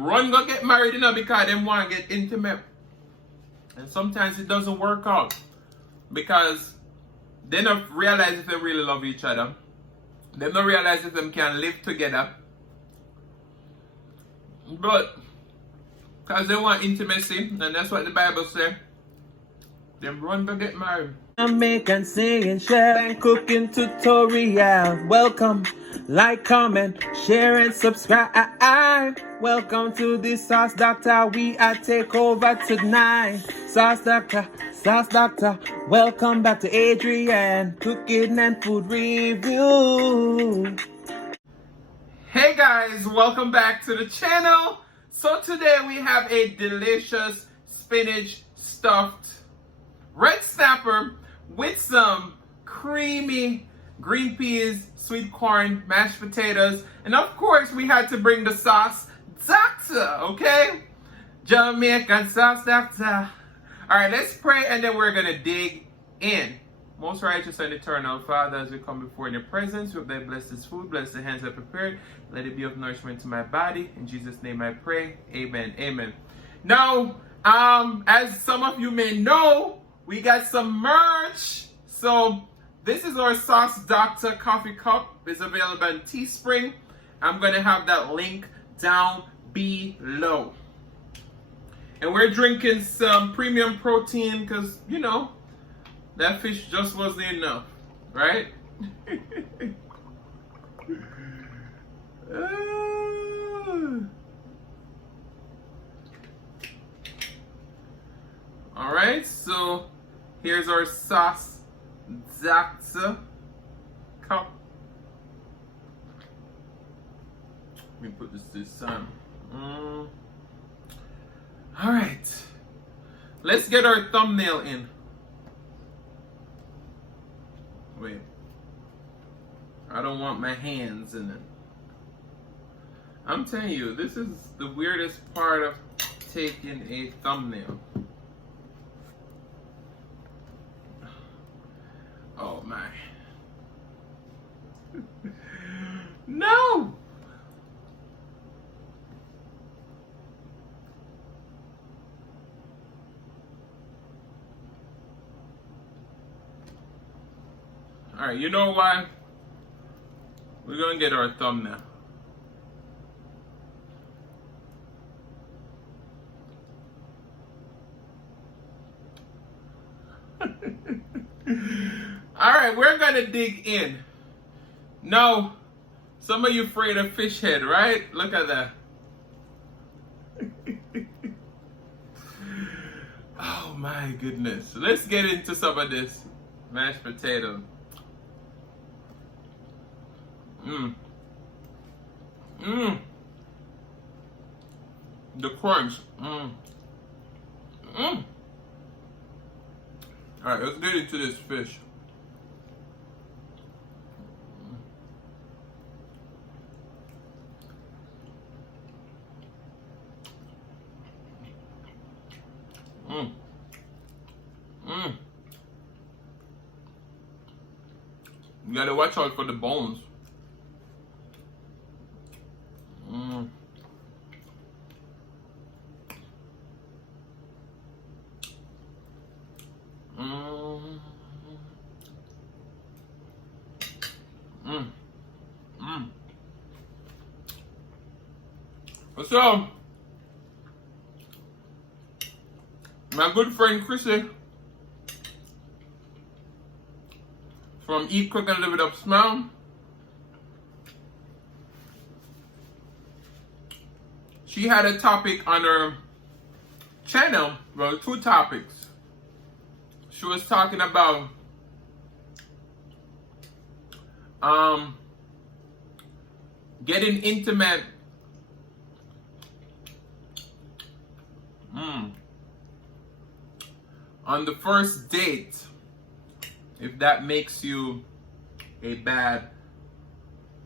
Run go get married, you know, because them want to get intimate. And sometimes it doesn't work out. Because they don't realize if they really love each other. They don't realize if them can live together. But because they want intimacy, and that's what the Bible says, them run to get married. Jamaican Singing Chef and cooking tutorial. Welcome, like, comment, share and subscribe. Welcome to the Sauce Doctor. We are take over tonight. Sauce Doctor, Sauce Doctor. Welcome back to Adrian, cooking and food review. Hey guys, welcome back to the channel. So today we have a delicious spinach stuffed red snapper with some creamy green peas, sweet corn, mashed potatoes, and of course we had to bring the sauce doctor, okay? Jamaican sauce doctor. Alright, let's pray and then we're gonna dig in. Most righteous and eternal Father, as we come before in your presence, we bless this food, bless the hands that prepared, let it be of nourishment to my body. In Jesus' name I pray, amen, amen. Now, as some of you may know, we got some merch. So this is our Sauce Doctor coffee cup. It's available in Teespring. I'm going to have that link down below. And we're drinking some premium protein because, you know, that fish just wasn't enough, right? All right, so here's our Sauce Doctor cup. Let me put this on. All right, let's get our thumbnail in. Wait, I don't want my hands in it. I'm telling you, this is the weirdest part of taking a thumbnail. Oh my. No! Alright, you know why? We're gonna get our thumbnail. Alright, we're gonna dig in. Now, some of you afraid of fish head, right? Look at that. Oh my goodness. Let's get into some of this mashed potato. The crunch. Alright, let's get into this fish. You gotta watch out for the bones. So, my good friend Chrissy from Eatcookandliveitup Smile, she had a topic on her channel, well, two topics. She was talking about getting intimate on the first date, if that makes you a bad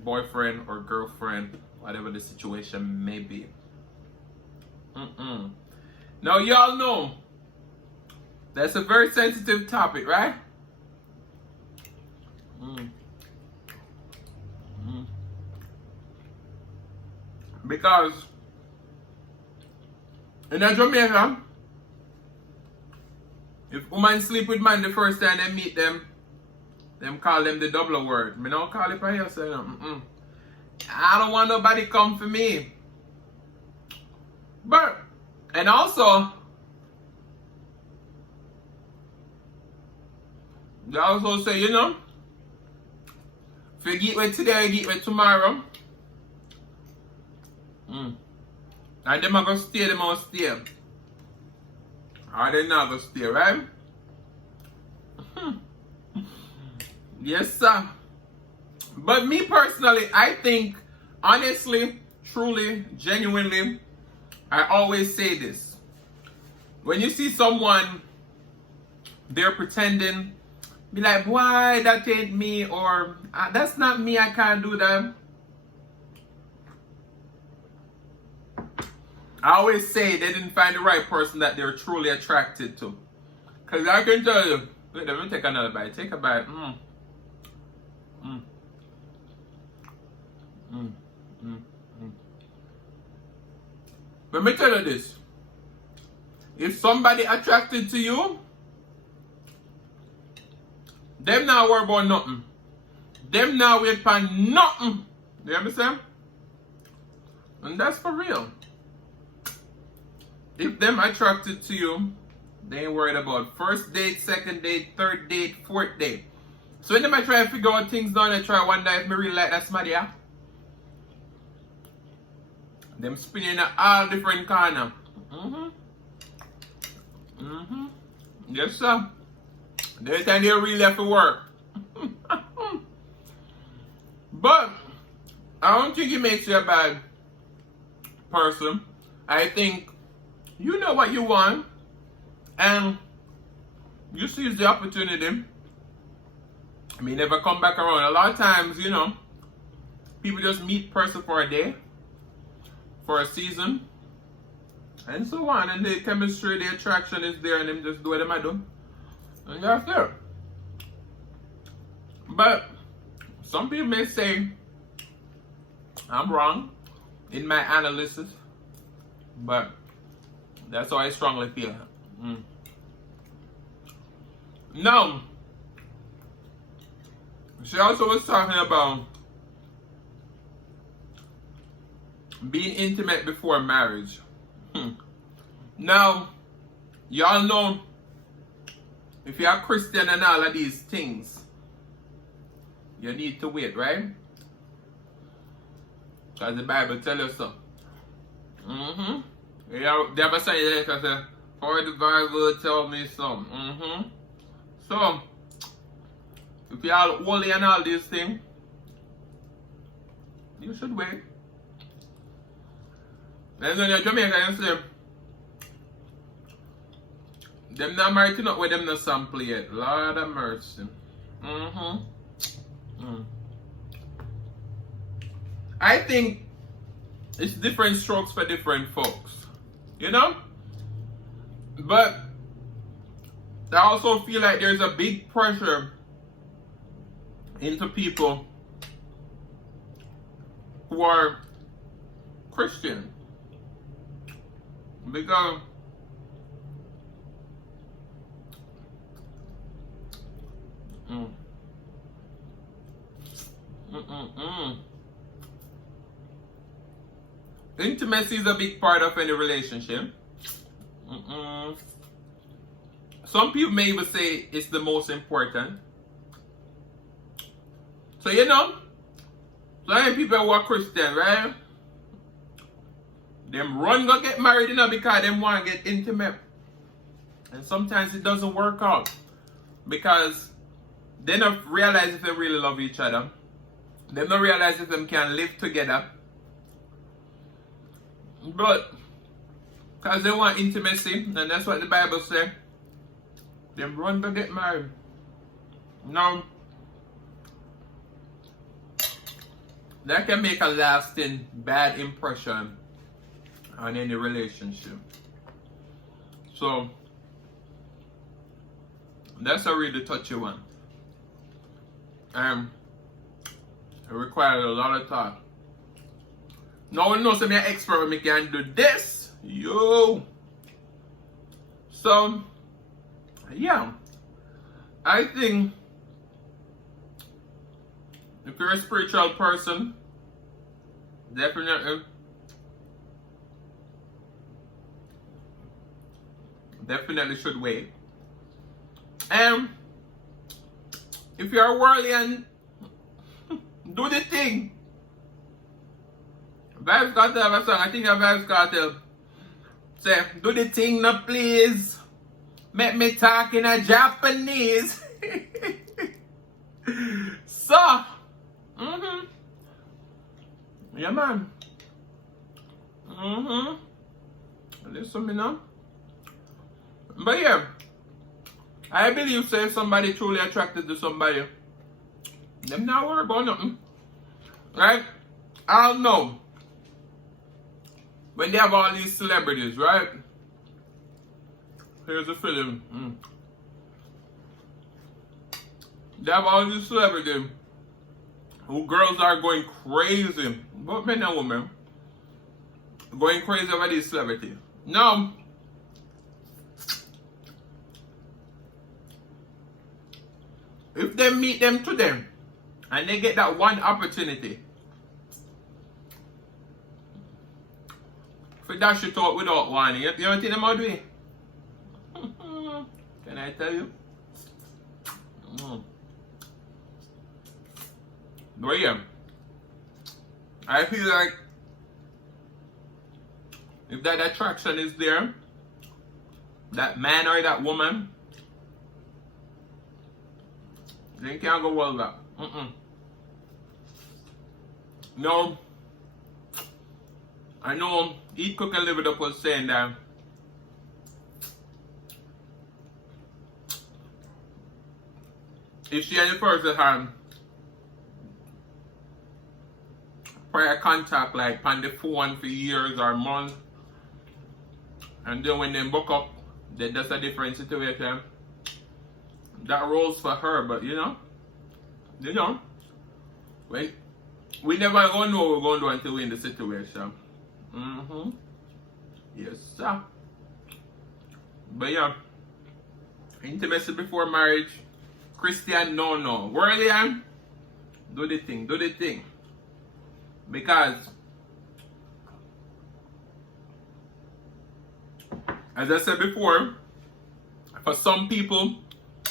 boyfriend or girlfriend, whatever the situation may be. Now y'all know that's a very sensitive topic, right? Because In Jamaica, if woman sleep with man the first time they meet them call them the double word. Me don't call it for you, so I don't want nobody come for me. But, and also, they also say, you know, if you get with today, you get with tomorrow. And them are going to stay, them are going to stay. Or they not going to stay, right? Yes, sir. But me personally, I think, honestly, truly, genuinely, I always say this. When you see someone, they're pretending, be like, why, that ain't me, or that's not me, I can't do that. I always say they didn't find the right person that they're truly attracted to. Because I can tell you, wait, let me take another bite. Take a bite. Let me tell you this. If somebody attracted to you, them not worry about nothing. Them not wait for nothing. You understand? And that's for real. If them attracted to you, they ain't worried about first date, second date, third date, fourth date. So when them I try to figure out things down, I try one day if me really like that somebody, yeah? Them spinning in all different corners. Yes, sir. They time they really have to work. But I don't think it makes you a bad person. I think you know what you want and you seize the opportunity. I mean, never come back around. A lot of times, you know, people just meet person for a day, for a season, and so on. And the chemistry, the attraction is there, and them just do what they do. And that's there. But some people may say I'm wrong in my analysis, but that's how I strongly feel. Now, she also was talking about being intimate before marriage. Now, y'all know if you're a Christian and all of these things, you need to wait, right? Because the Bible tells us so. Yeah, they ever say that because for the Bible tell me so. So, if you're all holy and all these things, you should wait. Then when you're Jamaican, you say, them not married to not with them not sample yet. Lord of mercy. I think it's different strokes for different folks. You know? But I also feel like there's a big pressure into people who are Christian. Because intimacy is a big part of any relationship. Some people may even say it's the most important. So you know, so many people who are Christian, right? Them run go get married, you know, because them want to get intimate. And sometimes it doesn't work out. Because they don't realize if they really love each other. They don't realize if them can live together. But because they want intimacy, and that's what the Bible says, them run to get married. Now, that can make a lasting bad impression on any relationship. So that's a really touchy one. It requires a lot of thought. No one knows I'm an expert when I can do this. Yo, So, yeah, I think if you're a spiritual person, definitely should wait. And if you're worldly and do the thing. Vibes Cartel have a song, I think of Vibes Cartel. Say, do the thing now please. Make me talk in a Japanese. So, yeah man. Listen me now. But yeah, I believe say if somebody truly attracted to somebody, them not worry about nothing. Right? I'll know. When they have all these celebrities, right? Here's a film. They have all these celebrities who girls are going crazy, both men and women, going crazy over these celebrities. Now, if they meet them today and they get that one opportunity for dash it out without warning, you don't think them are doing? Can I tell you? But yeah, I feel like if that attraction is there, that man or that woman, they can't go well back. No, I know Eat, Cook and Live It Up was saying that if she and the person had prior contact like on the phone for years or months, and then when they book up, then that's a different situation. That rolls for her, but you know, when we never gonna know what we're gonna do until we're in the situation. Yes, sir. But yeah, intimacy before marriage, Christian, no. Worldly, do the thing. Because, as I said before, for some people,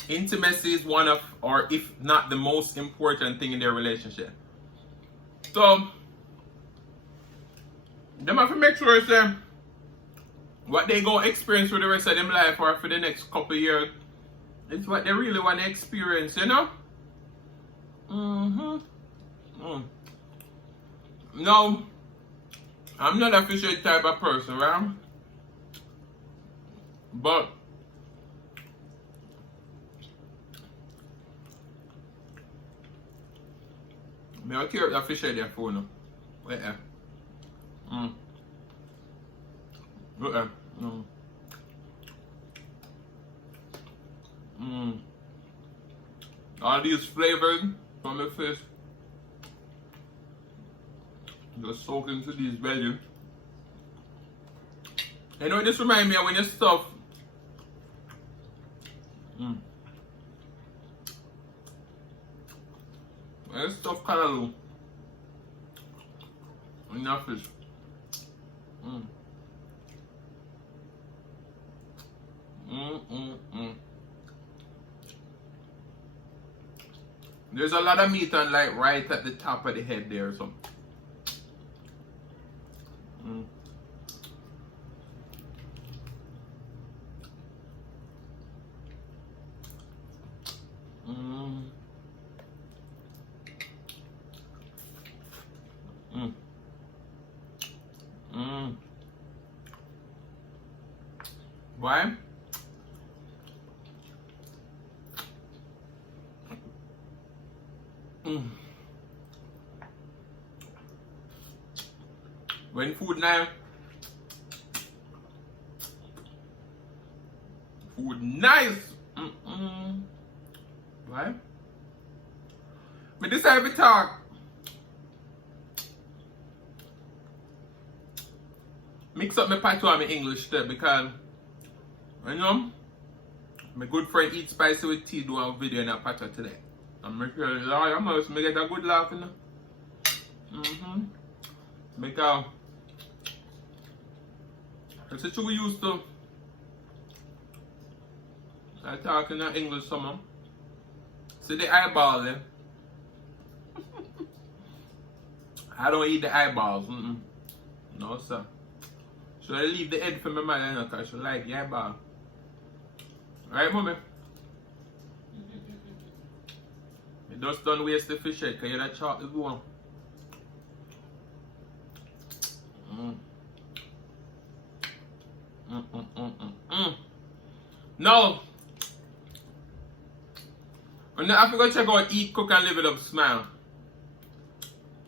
intimacy is one of, or if not the most important thing in their relationship. So, them have to make sure say what they go experience for the rest of their life or for the next couple of years is what they really want to experience, you know? No, I'm not a fishy type of person, right? But me I care that fish there for no. Wait there. Look there. All these flavors from the fish just soak into these veggies. You know, this reminds me of when you stuff when you stuff callaloo in your fish. There's a lot of meat on like right at the top of the head there or something. Why? When food nice, Right? But this how we talk. Mix up my patois and my English there because You know, my good friend Eat Spicy with Tea do a video in a pattern today. I'm sure I'm going to get a good laugh, you know. Because that's what we used to. I talk in English somehow. See the eyeball there? I don't eat the eyeballs. No, sir. So I leave the head for my mother because she like the eyeball. Right, mommy? You just don't waste the fish head because you're that chocolate one. No. And I forgot to check out Eat, Cook and Live It Up Smile.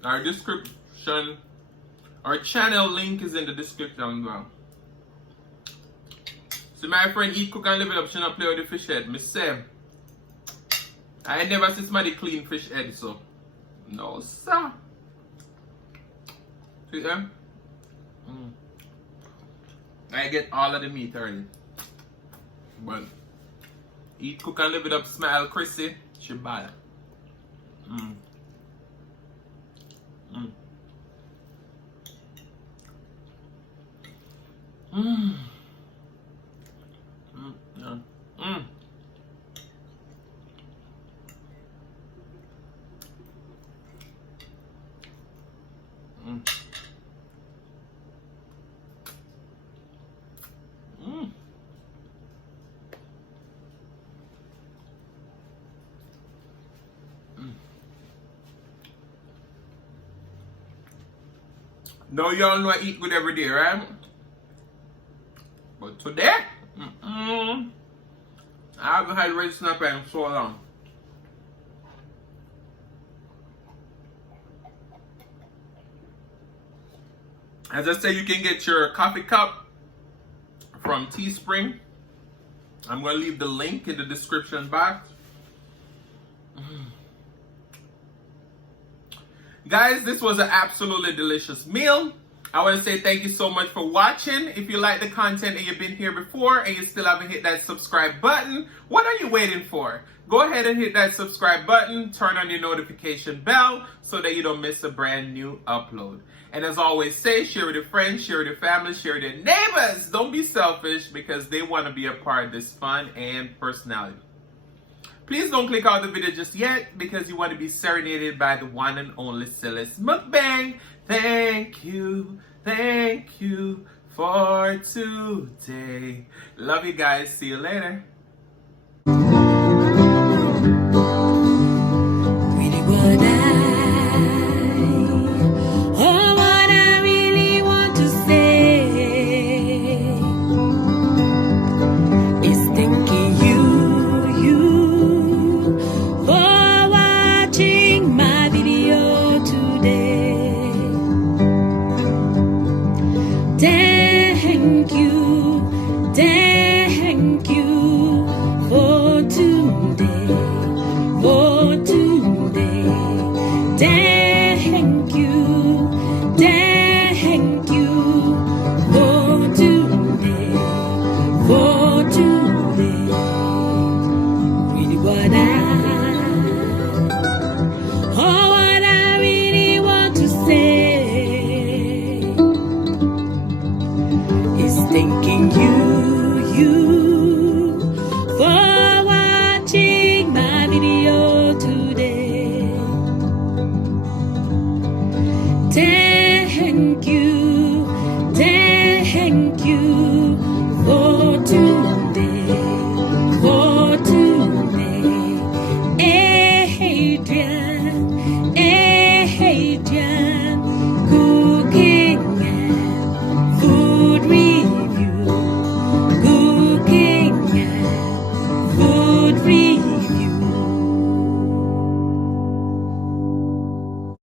Our description, our channel link is in the description as well. So my friend Eat, Cook and Live It Up, she not play with the fish head. Me say, I never see somebody clean fish head, so no sir. See them? I get all of the meat already. But Eat, Cook and Live It Up Smile Chrissy, she bad. Now y'all know I eat good every day, right? But today, I haven't had red snapper in so long. As I said, you can get your coffee cup from Teespring. I'm going to leave the link in the description box. Guys, this was an absolutely delicious meal. I want to say thank you so much for watching. If you like the content and you've been here before and you still haven't hit that subscribe button, what are you waiting for? Go ahead and hit that subscribe button, turn on your notification bell so that you don't miss a brand new upload. And as always say, share with your friends, share with your family, share with your neighbors. Don't be selfish because they want to be a part of this fun and personality. Please don't click out the video just yet because you want to be serenaded by the one and only Celeste Mukbang. Thank you for today. Love you guys. See you later. Thanking you for watching my video today. Thank